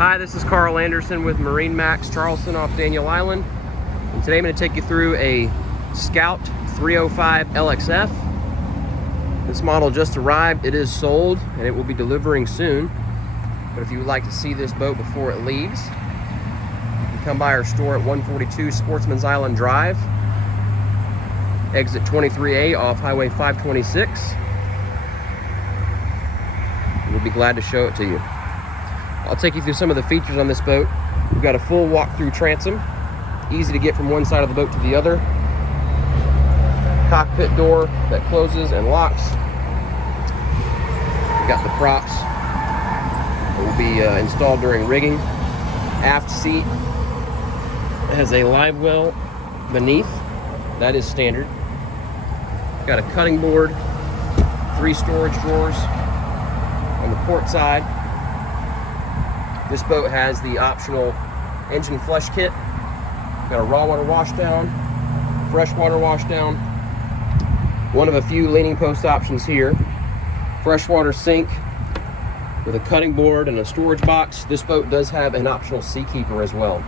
Hi, this is Carl Anderson with MarineMax Charleston off Daniel Island. And today I'm going to take you through a Scout 305 LXF. This model just arrived. It is sold and it will be delivering soon. But if you would like to see this boat before it leaves, you can come by our store at 142 Sportsman's Island Drive, exit 23A off Highway 526. We'll be glad to show it to you. I'll take you through some of the features on this boat. We've got a full walk-through transom, easy to get from one side of the boat to the other. Cockpit door that closes and locks. We've got the props that will be installed during rigging. Aft seat has a live well beneath. That is standard. We've got a cutting board, 3 storage drawers on the port side. This boat has the optional engine flush kit. Got a raw water wash down, fresh water wash down. One of a few leaning post options here. Freshwater sink with a cutting board and a storage box. This boat does have an optional sea keeper as well.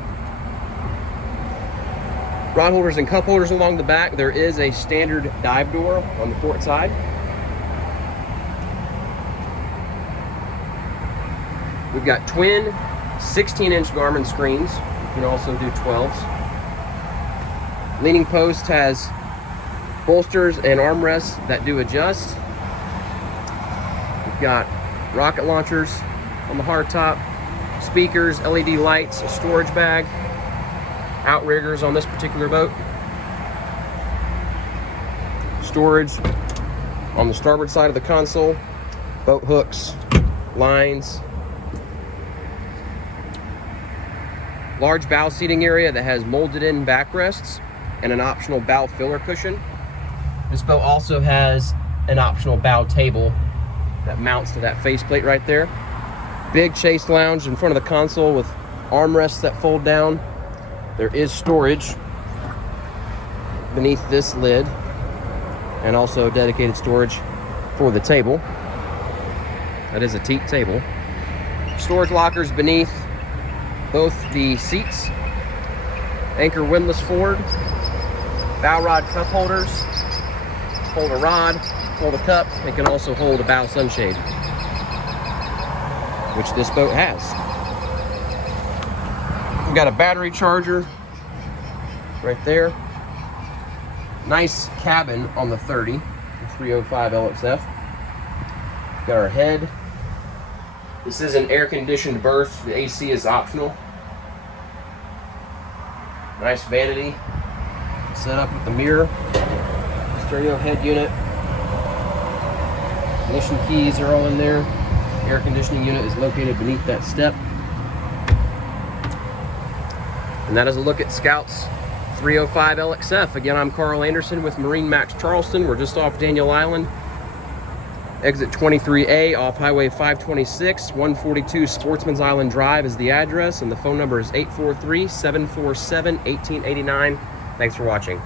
Rod holders and cup holders along the back. There is a standard dive door on the port side. We've got twin 16-inch Garmin screens. You can also do 12s. Leaning post has bolsters and armrests that do adjust. We've got rocket launchers on the hardtop, speakers, LED lights, a storage bag, outriggers on this particular boat. Storage on the starboard side of the console, boat hooks, lines. Large bow seating area that has molded in backrests and an optional bow filler cushion. This boat also has an optional bow table that mounts to that faceplate right there. Big chase lounge in front of the console with armrests that fold down. There is storage beneath this lid and also dedicated storage for the table. That is a teak table. Storage lockers beneath both the seats. Anchor windlass forward. Bow rod cup holders. Hold a rod, hold a cup. It can also hold a bow sunshade, which this boat has. We've got a battery charger right there. Nice cabin on the 30, the 305 LXF. Got our head. This is an air-conditioned berth. The AC is optional. Nice vanity set up with the mirror. Stereo head unit. Ignition keys are all in there. Air conditioning unit is located beneath that step. And that is a look at Scout's 305 LXF. Again, I'm Carl Anderson with MarineMax Charleston. We're just off Daniel Island. Exit 23A off Highway 526, 142 Sportsman's Island Drive is the address, and the phone number is 843-747-1889. Thanks for watching.